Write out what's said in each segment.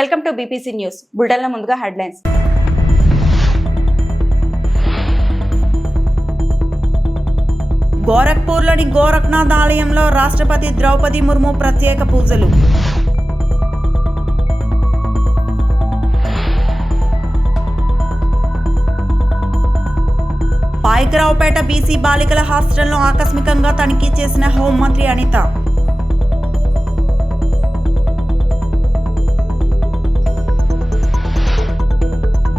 Welcome to BPC news. బులెటిన్ల ముందుగా headlines. గోరఖ్పూర్లోని Gorakhnath ఆలయంలో రాష్ట్రపతి ద్రౌపది ముర్ము ప్రత్యేక పూజలు. పాయకరావుపేట బీసీ బాలికల హాస్టల్ను ఆకస్మికంగా తనిఖీ చేసిన హోంమంత్రి అనిత.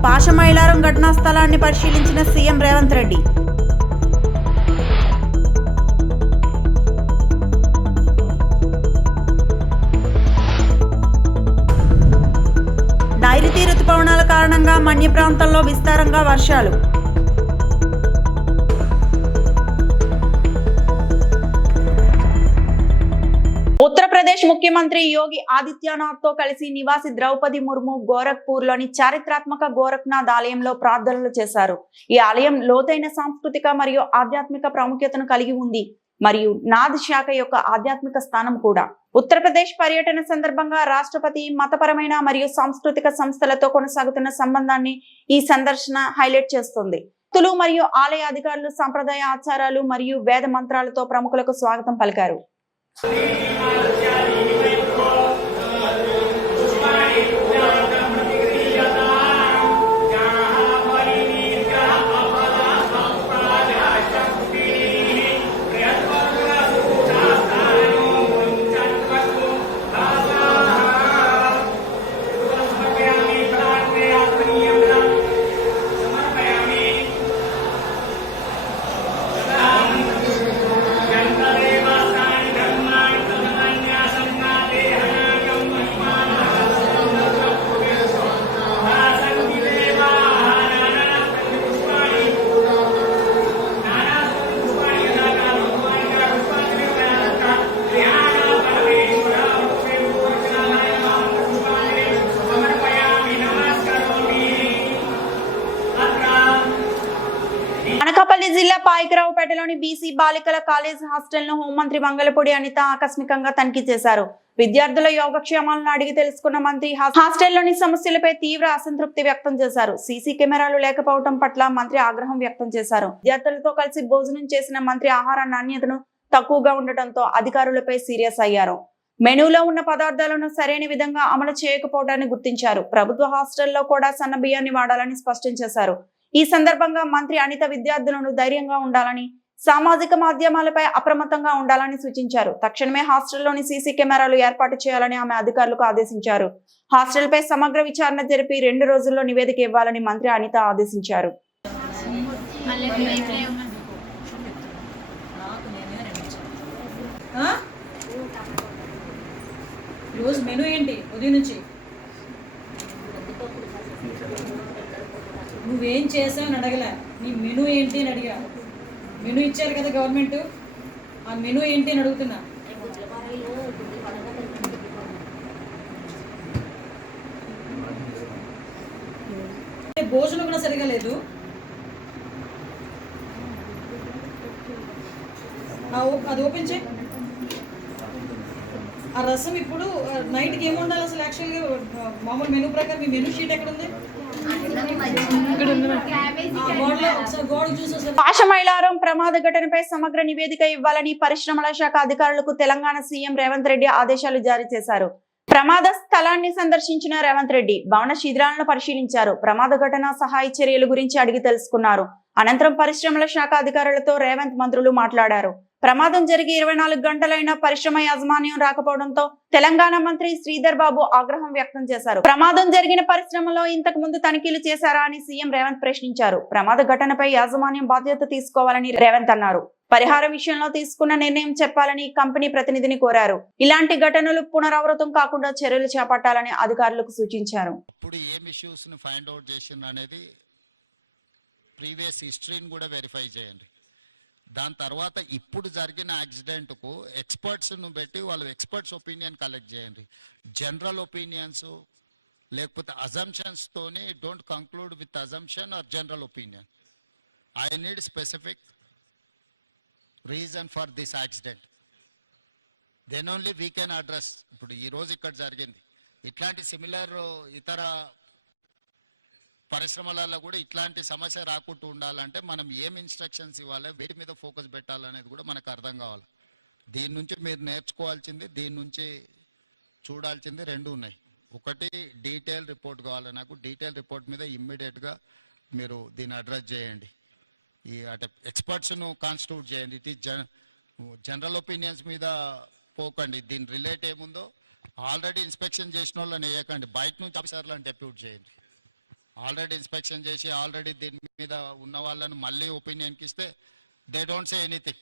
పాషమైలారం ఘటనా స్థలాన్ని పరిశీలించిన సీఎం రేవంత్ రెడ్డి. నైరుతి రుతుపవనాల కారణంగా మన్య ప్రాంతంలో విస్తారంగా వర్షాలు. ఉత్తరప్రదేశ్ ముఖ్యమంత్రి యోగి ఆదిత్యనాథ్ తో కలిసి నివాసి ద్రౌపది ముర్ము గోరఖ్పూర్లోని చారిత్రాత్మక గోరఖ్నాథ్ ఆలయంలో ప్రార్థనలు చేశారు. ఈ ఆలయం లోతైన సాంస్కృతిక మరియు ఆధ్యాత్మిక ప్రాముఖ్యతను కలిగి ఉంది మరియు నాథ్ శాఖ యొక్క ఆధ్యాత్మిక స్థానం కూడా. ఉత్తరప్రదేశ్ పర్యటన సందర్భంగా రాష్ట్రపతి మతపరమైన మరియు సాంస్కృతిక సంస్థలతో కొనసాగుతున్న సంబంధాన్ని ఈ సందర్శన హైలైట్ చేస్తుంది. భక్తులు మరియు ఆలయ అధికారులు సంప్రదాయ ఆచారాలు మరియు వేద మంత్రాలతో ప్రముఖులకు స్వాగతం పలికారు. అనకాపల్లి జిల్లా పాయకరావుపేటలోని బీసీ బాలికల కాలేజ్ హాస్టల్ ను హోంమంత్రి మంగళపూడి అనిత ఆకస్మికంగా తనిఖీ చేశారు. విద్యార్థుల యోగక్షేమాలను అడిగి తెలుసుకున్న మంత్రి హాస్టల్లోని సమస్యలపై తీవ్ర అసంతృప్తి వ్యక్తం చేశారు. సీసీ కెమెరాలు లేకపోవడం పట్ల మంత్రి ఆగ్రహం వ్యక్తం చేశారు. విద్యార్థులతో కలిసి భోజనం చేసిన మంత్రి ఆహార నాణ్యతను తక్కువగా ఉండటంతో అధికారులపై సీరియస్ అయ్యారు. మెనూలో ఉన్న పదార్థాలను సరైన విధంగా అమలు చేయకపోవడాన్ని గుర్తించారు. ప్రభుత్వ హాస్టల్లో కూడా సన్న బియ్యాన్ని వాడాలని స్పష్టం చేశారు. ఈ సందర్భంగా మంత్రి అనిత విద్యార్థులను ధైర్యంగా ఉండాలని, సామాజిక మాధ్యమాలపై అప్రమత్తంగా ఉండాలని సూచించారు. తక్షణమే హాస్టల్లోని సీసీ కెమెరాలు ఏర్పాటు చేయాలని ఆమె అధికారులకు ఆదేశించారు. హాస్టల్పై సమగ్ర విచారణ జరిపి 2 రోజుల్లో నివేదిక ఇవ్వాలని మంత్రి అనిత ఆదేశించారు. నువ్వేం చేసావని అడగలే, నీ మెనూ ఏంటి అని అడిగా. మెనూ ఇచ్చారు కదా గవర్నమెంట్, ఆ మెనూ ఏంటి అని అడుగుతున్నా. భోజనం కూడా సరిగా లేదు. అది ఓపెన్ చేయి. ఆ రసం ఇప్పుడు నైట్కి ఏమి ఉండాలి అసలు? యాక్చువల్గా మామూలు మెనూ ప్రకారం మీ మెనూ షీట్ ఎక్కడ ఉంది? పాషమైలారం ప్రమాద ఘటనపై సమగ్ర నివేదిక ఇవ్వాలని పరిశ్రమల శాఖ అధికారులకు తెలంగాణ సీఎం రేవంత్ రెడ్డి ఆదేశాలు జారీ చేశారు. ప్రమాద స్థలాన్ని సందర్శించిన రేవంత్ రెడ్డి భవన శిథిలాలను పరిశీలించారు. ప్రమాద ఘటన సహాయ చర్యల గురించి అడిగి తెలుసుకున్నారు. అనంతరం పరిశ్రమల శాఖ అధికారులతో రేవంత్ మంత్రులు మాట్లాడారు. ప్రమాదం జరిగి 24 గంటలైనా పరిశ్రమ యాజమాన్యం రాకపోవడంతో తెలంగాణ మంత్రి శ్రీధర్ బాబు ఆగ్రహం వ్యక్తం చేశారు. ప్రమాదం జరిగిన పరిశ్రమలో ఇంతకు ముందు తనిఖీలు చేశారా అని సీఎం రేవంత్ ప్రశ్నించారు. ప్రమాద ఘటనపై యాజమాన్యం బాధ్యత తీసుకోవాలని రేవంత్ అన్నారు. పరిహారం విషయంలో తీసుకున్న నిర్ణయం చెప్పాలని కంపెనీ ప్రతినిధిని కోరారు. ఇలాంటి ఘటనలు పునరావృతం కాకుండా చర్యలు చేపట్టాలని అధికారులకు సూచించారు. దాని తర్వాత ఇప్పుడు జరిగిన యాక్సిడెంట్కు ఎక్స్పర్ట్స్ను పెట్టి వాళ్ళు ఎక్స్పర్ట్స్ ఒపీనియన్ కలెక్ట్ చేయండి. జనరల్ ఒపీనియన్స్ లేకపోతే అజంప్షన్స్తోని don't conclude with assumption or general opinion. I need specific reason for this accident, then only we can address. ఇప్పుడు ఈరోజు ఇక్కడ జరిగింది, ఇట్లాంటి సిమిలర్ ఇతర పరిశ్రమలలో కూడా ఇట్లాంటి సమస్య రాకుండా ఉండాలంటే మనం ఏం ఇన్స్ట్రక్షన్స్ ఇవ్వాలి, వీటి మీద ఫోకస్ పెట్టాలనేది కూడా మనకు అర్థం కావాలి. దీని నుంచి మీరు నేర్చుకోవాల్సింది, దీని నుంచి చూడాల్సింది రెండు ఉన్నాయి. ఒకటి డీటెయిల్ రిపోర్ట్ కావాలి నాకు. డీటెయిల్ రిపోర్ట్ మీద ఇమ్మీడియట్గా మీరు దీన్ని అడ్రస్ చేయండి. ఈ అంటే ఎక్స్పర్ట్స్ను కాన్స్టిట్యూట్ చేయండి. ఇట్ ఈస్ జనరల్ ఒపీనియన్స్ మీద పోకండి. దీని రిలేట్ ఏముందో ఆల్రెడీ ఇన్స్పెక్షన్ చేసిన వాళ్ళని వేయకండి, బయట నుంచి ఆఫీసర్లను డెప్యూట్ చేయండి. ఆల్రెడీ ఇన్స్పెక్షన్ చేసి ఆల్రెడీ దీని మీద ఉన్న వాళ్ళను మళ్ళీ ఒపీనియన్కి ఇస్తే they don't say anything.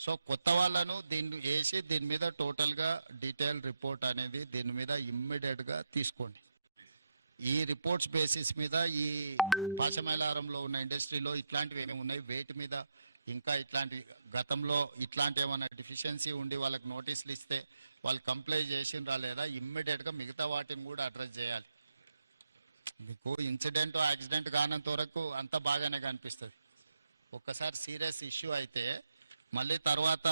So కొత్త వాళ్ళను దీన్ని వేసి దీని మీద టోటల్గా డీటెయిల్ రిపోర్ట్ అనేది దీని మీద ఇమ్మీడియట్గా తీసుకోండి. ఈ రిపోర్ట్స్ బేసిస్ మీద ఈ పాశమైలారంలో ఉన్న ఇండస్ట్రీలో ఇట్లాంటివి ఏమేమి ఉన్నాయి, వేటి మీద ఇంకా ఇట్లాంటి గతంలో ఇట్లాంటి ఏమైనా డెఫిషియన్సీ ఉండి వాళ్ళకి నోటీసులు ఇస్తే వాళ్ళు కంప్లైంట్ చేసిండ్రా లేదా, ఇమ్మీడియట్గా మిగతా వాటిని కూడా అడ్రస్ చేయాలి. మీకు ఇన్సిడెంట్ యాక్సిడెంట్ కానంత వరకు అంత బాగానే కనిపిస్తుంది. ఒక్కసారి సీరియస్ ఇష్యూ అయితే మళ్ళీ తర్వాత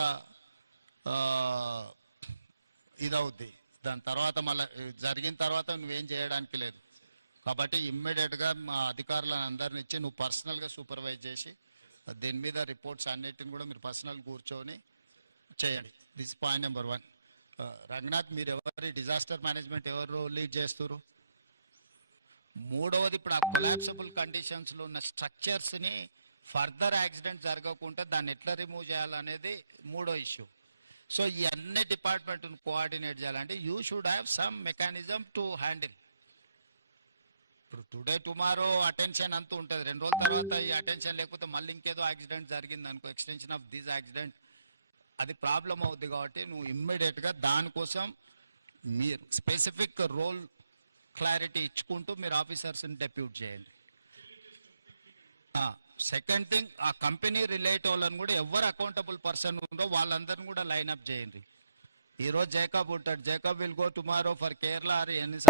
ఇదవుద్ది. దాని తర్వాత మళ్ళీ జరిగిన తర్వాత నువ్వేం చేయడానికి లేదు. కాబట్టి ఇమ్మీడియట్గా మా అధికారులను అందరిని ఇచ్చి నువ్వు పర్సనల్గా సూపర్వైజ్ చేసి దీని మీద రిపోర్ట్స్ అన్నిటిని కూడా మీరు పర్సనల్ కూర్చొని చేయండి. This point number 1. రంగనాథ్, మీరు ఎవరి డిజాస్టర్ మేనేజ్మెంట్ ఎవరు లీడ్ చేస్తారు? మూడవది, ఇప్పుడు ఆ కొలాప్సబుల్ కండిషన్స్లో ఉన్న స్ట్రక్చర్స్ని ఫర్దర్ యాక్సిడెంట్ జరగకుండా దాన్ని ఎట్లా రిమూవ్ చేయాలనేది మూడో ఇష్యూ. సో ఈ అన్ని డిపార్ట్మెంట్ను కోఆర్డినేట్ చేయాలంటే you should have some mechanism to handle. ఇప్పుడు టుడే టుమారో అటెన్షన్ అంతూ ఉంటుంది, 2 రోజుల తర్వాత ఈ అటెన్షన్ లేకపోతే మళ్ళీ ఇంకేదో యాక్సిడెంట్ జరిగింది అనుకో, ఎక్స్టెన్షన్ ఆఫ్ దిస్ యాక్సిడెంట్, అది ప్రాబ్లం అవుద్ది. కాబట్టి నువ్వు ఇమ్మీడియట్గా దానికోసం మీరు స్పెసిఫిక్ రోల్ క్లారిటీ ఇచ్చుకుంటూ మీరు ఆఫీసర్స్ని డెప్యూట్ చేయండి. సెకండ్ థింగ్, ఆ కంపెనీ రిలేట్ వాళ్ళని కూడా ఎవరు అకౌంటబుల్ పర్సన్ ఉందో వాళ్ళందరినీ కూడా లైన్ అప్ చేయండి. ఈ రోజు జేకబ్ ఉంటాడు, Jacob will go tomorrow for Kerala.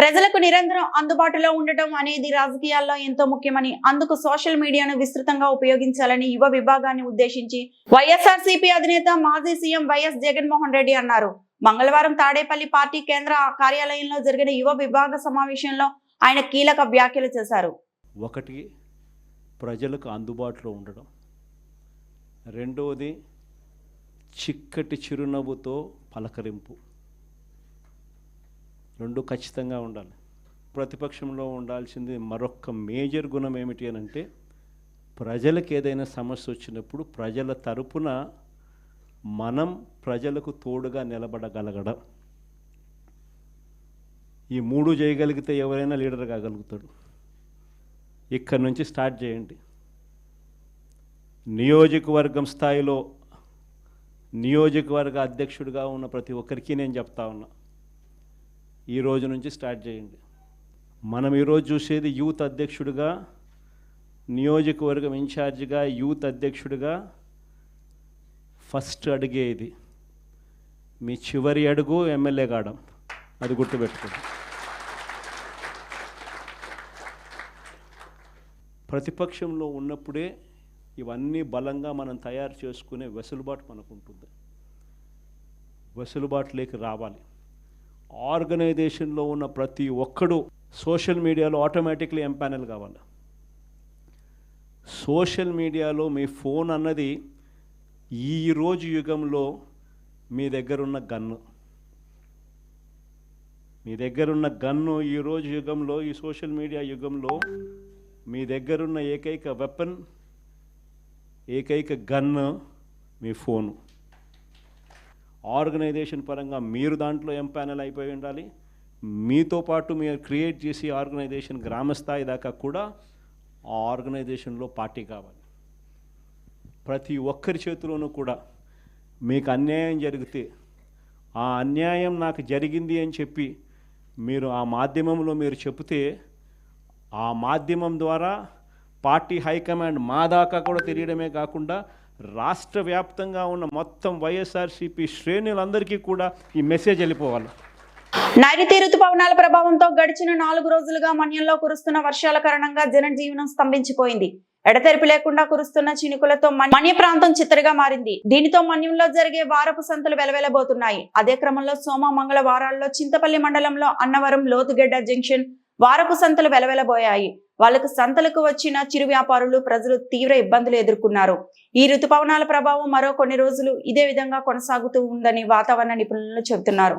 ప్రజలకు నిరంతరం అందుబాటులో ఉండటం అనేది రాజకీయాల్లో ఎంతో ముఖ్యమని, అందుకు సోషల్ మీడియాను విస్తృతంగా ఉపయోగించాలని యువ విభాగాన్ని ఉద్దేశించి వైఎస్ఆర్సీపీ అధినేత మాజీ సీఎం వైఎస్ జగన్మోహన్ రెడ్డి అన్నారు. మంగళవారం తాడేపల్లి పార్టీ కేంద్ర కార్యాలయంలో జరిగిన యువ విభాగ సమావేశంలో ఆయన కీలక వ్యాఖ్యలు చేశారు. ఒకటి, ప్రజలకు అందుబాటులో ఉండడం. రెండవది, చిక్కటి చిరునవ్వుతో పలకరింపు. రెండు ఖచ్చితంగా ఉండాలి. ప్రతిపక్షంలో ఉండాల్సింది మరొక మేజర్ గుణం ఏమిటి అని అంటే, ప్రజలకు ఏదైనా సమస్య వచ్చినప్పుడు ప్రజల తరపున మనం ప్రజలకు తోడుగా నిలబడగలగడం. ఈ మూడు చేయగలిగితే ఎవరైనా లీడర్ కాగలుగుతాడు. ఇక్కడి నుంచి స్టార్ట్ చేయండి. నియోజకవర్గం స్థాయిలో నియోజకవర్గ అధ్యక్షుడిగా ఉన్న ప్రతి ఒక్కరికి నేను చెప్తా ఉన్నా, ఈ రోజు నుంచి స్టార్ట్ చేయండి. మనం ఈరోజు చూసేది యూత్ అధ్యక్షుడిగా, నియోజకవర్గం ఇన్ఛార్జిగా, యూత్ అధ్యక్షుడిగా ఫస్ట్ అడిగే ఇది. మీ చివరి అడుగు ఎమ్మెల్యే కావడం, అది గుర్తుపెట్టుకోండి. ప్రతిపక్షంలో ఉన్నప్పుడే ఇవన్నీ బలంగా మనం తయారు చేసుకునే వెసులుబాటు మనకు ఉంటుంది. వెసులుబాటులోకి రావాలి. ఆర్గనైజేషన్లో ఉన్న ప్రతి ఒక్కడు సోషల్ మీడియాలో ఆటోమేటిక్లీ ఎంపానల్ కావాలి. సోషల్ మీడియాలో మీ ఫోన్ అన్నది ఈరోజు యుగంలో మీ దగ్గరున్న గన్ను. మీ దగ్గరున్న గన్ను ఈరోజు యుగంలో, ఈ సోషల్ మీడియా యుగంలో మీ దగ్గరున్న ఏకైక వెపన్, ఏకైక గన్ను మీ ఫోను. ఆర్గనైజేషన్ పరంగా మీరు దాంట్లో ఎంపానల్ అయిపోయి ఉండాలి. మీతో పాటు మీరు క్రియేట్ చేసి ఆర్గనైజేషన్ గ్రామస్థాయి దాకా కూడా ఆ ఆర్గనైజేషన్లో పార్టీ కావాలి. ప్రతి ఒక్కరి చేతిలోనూ కూడా మీకు అన్యాయం జరిగితే, ఆ అన్యాయం నాకు జరిగింది అని చెప్పి మీరు ఆ మాధ్యమంలో మీరు చెబితే, ఆ మాధ్యమం ద్వారా పార్టీ హైకమాండ్ మా దాకా కూడా తెలియడమే కాకుండా రాష్ట్ర వ్యాప్తంగా ఉన్న మొత్తం వైఎస్ఆర్సీపీ శ్రేణులందరికీ కూడా ఈ మెసేజ్ వెళ్ళిపోవాలి. నైరుతి రుతుపవనాల ప్రభావంతో గడిచిన 4 రోజులుగా మన్యంలో కురుస్తున్న వర్షాల కారణంగా జనజీవనం స్తంభించిపోయింది. ఎడతెరిపి లేకుండా కురుస్తున్న చినుకులతో మన్య ప్రాంతం చిత్తడిగా మారింది. దీనితో మన్యంలో జరిగే వారపు సంతలు వెలవెలబోతున్నాయి. అదే క్రమంలో సోమ మంగళ వారాల్లో చింతపల్లి మండలంలో అన్నవరం లోతుగెడ్డ జంక్షన్ వారపు సంతలు వెలవెలబోయాయి. వాళ్లకు సంతలకు వచ్చిన చిరు వ్యాపారులు ప్రజలు తీవ్ర ఇబ్బందులు ఎదుర్కొన్నారు. ఈ రుతుపవనాల ప్రభావం మరో కొన్ని రోజులు ఇదే విధంగా కొనసాగుతూ ఉందని వాతావరణ నిపుణులు చెబుతున్నారు.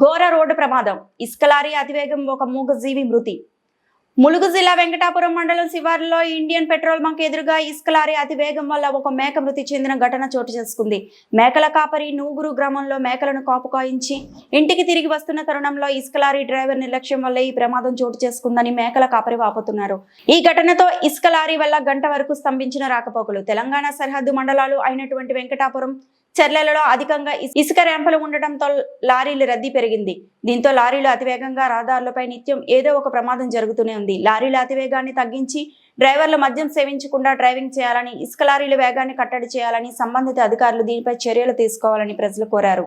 ఘోర రోడ్డు ప్రమాదం. ఇసుక లారీ అతివేగం ఒక మూగజీవి మృతి. ములుగు జిల్లా వెంకటాపురం మండలం శివారులో ఇండియన్ పెట్రోల్ బంక్ ఎదురుగా ఇసుక లారీ అతివేగం వల్ల ఒక మేక మృతి చెందిన ఘటన చోటు చేసుకుంది. మేకల కాపరి నూగురు గ్రామంలో మేకలను కాపు కాయించి ఇంటికి తిరిగి వస్తున్న తరుణంలో ఇసుక లారీ డ్రైవర్ నిర్లక్ష్యం వల్ల ఈ ప్రమాదం చోటు చేసుకుందని మేకల కాపరి వాపోతున్నారు. ఈ ఘటనతో ఇసుక లారీ వల్ల గంట వరకు స్తంభించిన రాకపోకలు. తెలంగాణ సరిహద్దు మండలాలు అయినటువంటి వెంకటాపురం చెర్లలో అధికంగా ఇసుక ర్యాంపులు ఉండటంతో లారీల రద్దీ పెరిగింది. దీంతో లారీలు అతివేగంగా రహదారులపై నిత్యం ఏదో ఒక ప్రమాదం జరుగుతూనే ఉంది. లారీల అతివేగాన్ని తగ్గించి డ్రైవర్లు మద్యం సేవించకుండా డ్రైవింగ్ చేయాలని, ఇసుక లారీల వేగాన్ని కట్టడి చేయాలని సంబంధిత అధికారులు దీనిపై చర్యలు తీసుకోవాలని ప్రజలు కోరారు.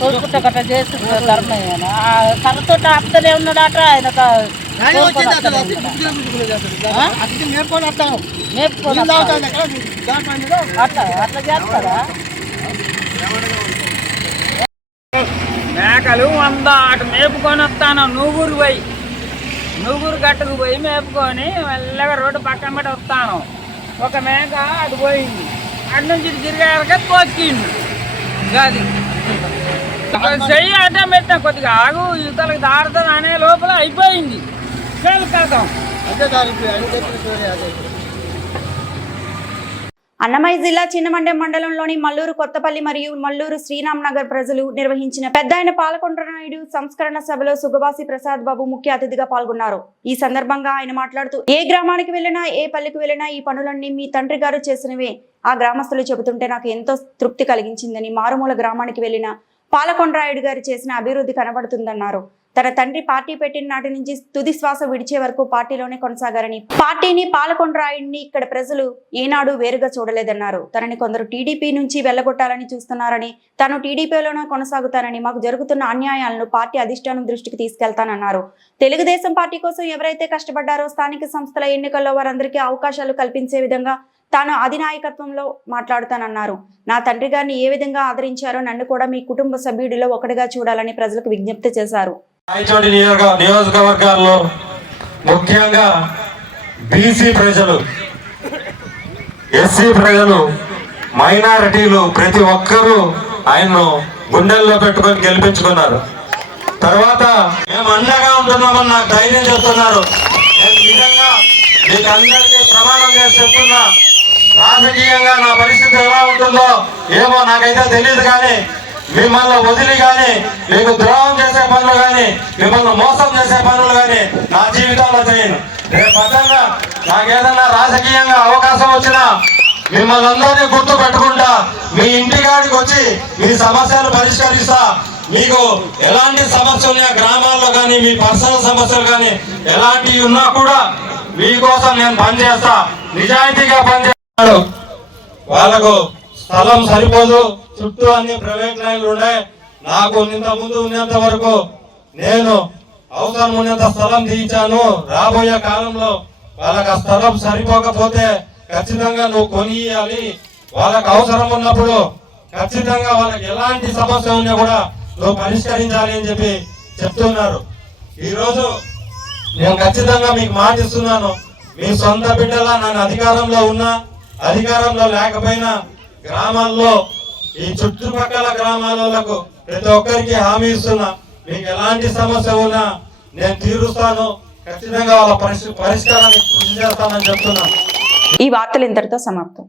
తోడుకుంటే గట్రా చేస్తుంది ధర్మయ్య కర్రతో ఆపుతూనే ఉన్నాడట. ఆయన అట్లా చేస్తారా? మేకలు 100 అటు మేపుకొని వస్తాను. నూగురు గట్టుకు పోయి మేపుకొని మెల్లగా రోడ్డు పక్కన పెట్టి వస్తాను. ఒక మేక అటు పోయింది. అటు నుంచి తిరిగాక తోక్కిండు. గది చెయ్యి అడ్డం పెట్టిన కొద్దిగా ఆగు ఇతలకు దాడుతుంది అనే లోపల అయిపోయింది. కథం అన్నమయ్య జిల్లా చిన్నమండెం మండలంలోని మల్లూరు కొత్తపల్లి మరియు మల్లూరు శ్రీరామ్ నగర్ ప్రజలు నిర్వహించిన పెద్దాయన పాలకొండ నాయుడు సంస్కరణ సభలో సుగవాసి ప్రసాద్ బాబు ముఖ్య అతిథిగా పాల్గొన్నారు. ఈ సందర్భంగా ఆయన మాట్లాడుతూ, ఏ గ్రామానికి వెళ్ళినా ఏ పల్లెకు వెళ్ళినా ఈ పనులన్నీ మీ తండ్రి గారు చేసినవే. ఆ గ్రామస్తులు చెబుతుంటే నాకు ఎంతో తృప్తి కలిగించిందని, మారుమూల గ్రామానికి వెళ్ళిన పాలకొండరాయుడు గారు చేసిన అభివృద్ధి కనబడుతుందన్నారు. తన తండ్రి పార్టీ పెట్టిన నాటి నుంచి తుది శ్వాస విడిచే వరకు పార్టీలోనే కొనసాగారని, పార్టీని పాలకొండరాయుడిని ఇక్కడ ప్రజలు ఏనాడు వేరుగా చూడలేదన్నారు. తనని కొందరు టీడీపీ నుంచి వెళ్లగొట్టాలని చూస్తున్నారని, తాను టీడీపీలోనే కొనసాగుతానని, మాకు జరుగుతున్న అన్యాయాలను పార్టీ అధిష్టానం దృష్టికి తీసుకెళ్తానన్నారు. తెలుగుదేశం పార్టీ కోసం ఎవరైతే కష్టపడ్డారో స్థానిక సంస్థల ఎన్నికల్లో వారందరికీ అవకాశాలు కల్పించే విధంగా తాను అధినాయకత్వంలో మాట్లాడుతానన్నారు. నా తండ్రి గారిని ఏ విధంగా ఆదరించారో నన్ను కూడా మీ కుటుంబ సభ్యుడిలో ఒకటిగా చూడాలని ప్రజలకు విజ్ఞప్తి చేశారు. రాయచోటి నియోజకవర్గాల్లో ముఖ్యంగా బీసీ ప్రజలు, ఎస్సీ ప్రజలు, మైనారిటీలు ప్రతి ఒక్కరూ ఆయన్ను గుండెల్లో పెట్టుకొని గెలిపించుకున్నారు. తర్వాత మేము అండగా ఉంటున్నామని నాకు ధైర్యం చెప్తున్నారు. నేను నిజంగా మీకు అందరికీ ప్రమాణం చేసి చెప్తున్నా, రాజకీయంగా నా పరిస్థితి ఎలా ఉంటుందో ఏమో నాకైతే తెలియదు, కానీ మిమ్మల్ని వదిలి కానీ, మీకు ద్రోహం చేసే పనులు కానీ, మిమ్మల్ని మోసం చేసే పనులు కానీ నా జీవితంలో చేయను. రేపు పదంగా నాకేదన్నా రాజకీయంగా అవకాశం వచ్చినా మిమ్మల్ని అందరినీ గుర్తు పెట్టుకుంటా, మీ ఇంటికాడికి వచ్చి మీ సమస్యలు పరిష్కరిస్తా. మీకు ఎలాంటి సమస్యలు ఉన్నా గ్రామాల్లో కానీ, మీ పర్సనల్ సమస్యలు కానీ ఎలాంటివి ఉన్నా కూడా మీకోసం నేను పనిచేస్తా, నిజాయితీగా పనిచేస్తాడు. వాళ్ళకు స్థలం సరిపోదు, చుట్టూ అన్ని ప్రైవేట్ లైన్లు ఉన్నాయి. నాకు ఇంత ముందు ఉన్నంత వరకు నేను అవసరం ఉన్నంత స్థలం తీయించాను. రాబోయే కాలంలో వాళ్ళకి ఆ స్థలం సరిపోకపోతే ఖచ్చితంగా నువ్వు కొనియాలి. వాళ్ళకి అవసరం ఉన్నప్పుడు ఖచ్చితంగా వాళ్ళకి ఎలాంటి సమస్య ఉన్నా కూడా నువ్వు పరిష్కరించాలి అని చెప్పి చెప్తున్నారు. ఈరోజు నేను ఖచ్చితంగా మీకు మాట ఇస్తున్నాను, మీ సొంత బిడ్డలా నన్ను అధికారంలో ఉన్నా అధికారంలో లేకపోయినా గ్రామాల్లో ఈ చుట్టుపక్కల గ్రామాలకు ప్రతి ఒక్కరికి హామీ ఇస్తున్నా, మీకు ఎలాంటి సమస్య ఉన్నా నేను తీరుస్తాను, ఖచ్చితంగా వాళ్ళ పరిష్కారానికి కృషి చేస్తానని చెప్తున్నాను. ఈ వార్తలు ఇంతటితో సమాప్తం.